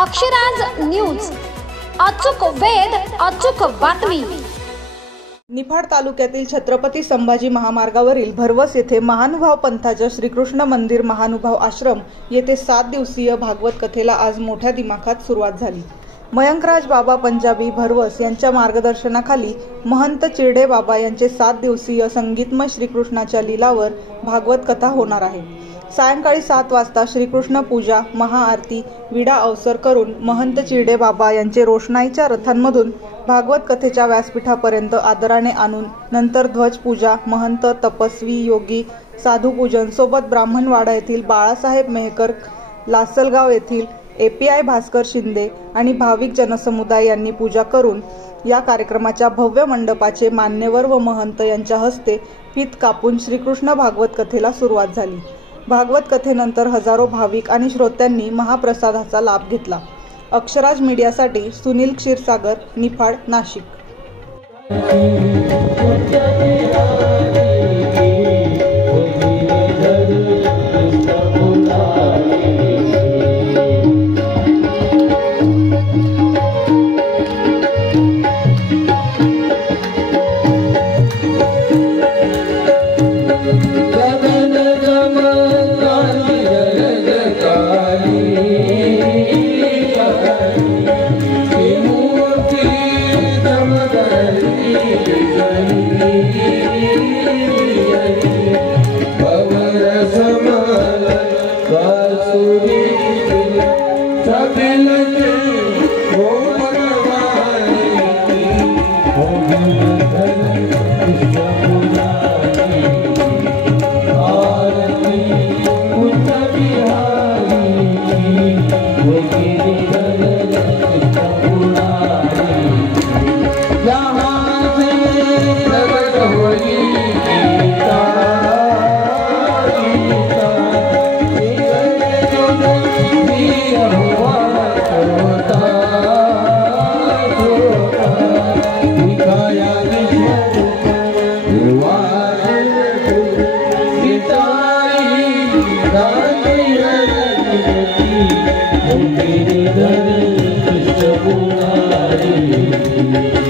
Akshraj news, अचूक वेध, अचूक बातमी। निफाड तालुक्यातील छत्रपती संभाजी महामार्गावरील भरवस येथे महानुभाव पंथाच्या श्रीकृष्ण मंदिर महानुभाव आश्रम येथे 7 दिवसीय भागवत कथेला आज मोठ्या दिमाखात सुरुवात झाली। मयंकराज बाबा पंजाबी भरवस यांच्या मार्गदर्शनाखाली महंत चिरडे बाबा यांचे 7 दिवसीय संगीतमय श्रीकृष्णाच्या लीलावर भागवत कथा होणार आहे। सायंकाळी 7 वाजता श्रीकृष्ण पूजा, महाआरती, विडा अवसर करून महंत चिरडे बाबा यांचे रोषणाईच्या रथांमधून भागवत कथेच्या व्यासपीठापर्यंत आदराने आणून नंतर ध्वज पूजा, महंत, तपस्वी, योगी, साधू पूजन सोबत ब्राह्मणवाडा येथील बाळासाहेब मेहकर, लासलगाव येथील API भास्कर शिंदे आणि भाविक जनसमुदाय यांनी पूजा करून या कार्यक्रमाच्या भव्य मंडपाचे मान्यवर व महंत यांच्या हस्ते फीत कापून श्रीकृष्ण भागवत कथेला सुरुवात झाली। भागवत कथेनंतर हजारो भाविक आणि श्रोत्यांनी महाप्रसादाचा लाभ घेतला। अक्षराज मीडियासाठी सुनील क्षीरसागर, निफाड, नाशिक। Om